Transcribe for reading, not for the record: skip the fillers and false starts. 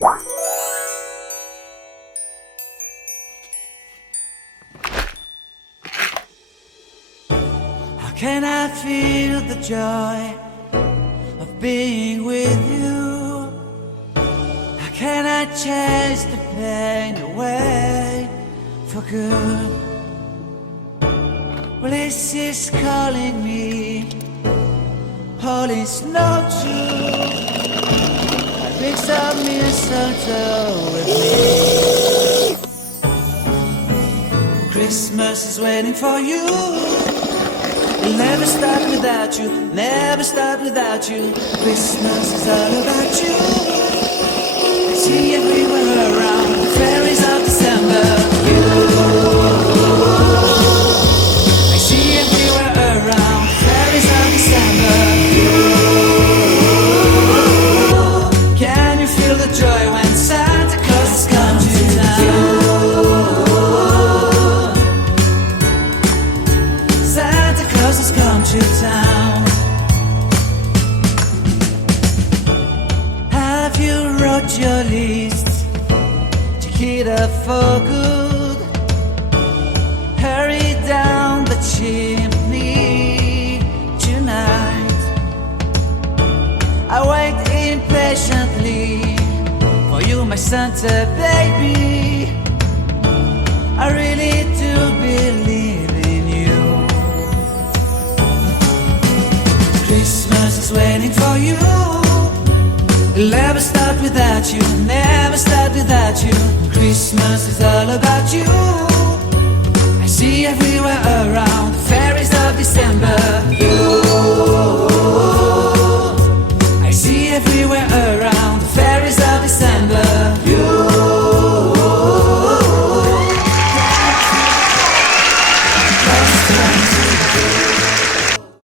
How can I feel the joy of being with you? How can I chase the pain away for good? Well, this is calling me, all is not true. I pick some mistletoe with me. Christmas is waiting for you. It'll never start without you, never start without you. Christmas is all about you. I see everywhere around the fairies of December. I see everywhere around the fairies of December. Can you feel the joy when Santa Claus has come to town? Santa Claus has come to town. Have you wrote your list to get up for good? Hurry down the chimney tonight. I wait impatiently for you, my Santa baby. I really do believe in you. Christmas is waiting for you. It'll never start without you, never start without you. Christmas is all about you. I see everywhere around the fairies of December.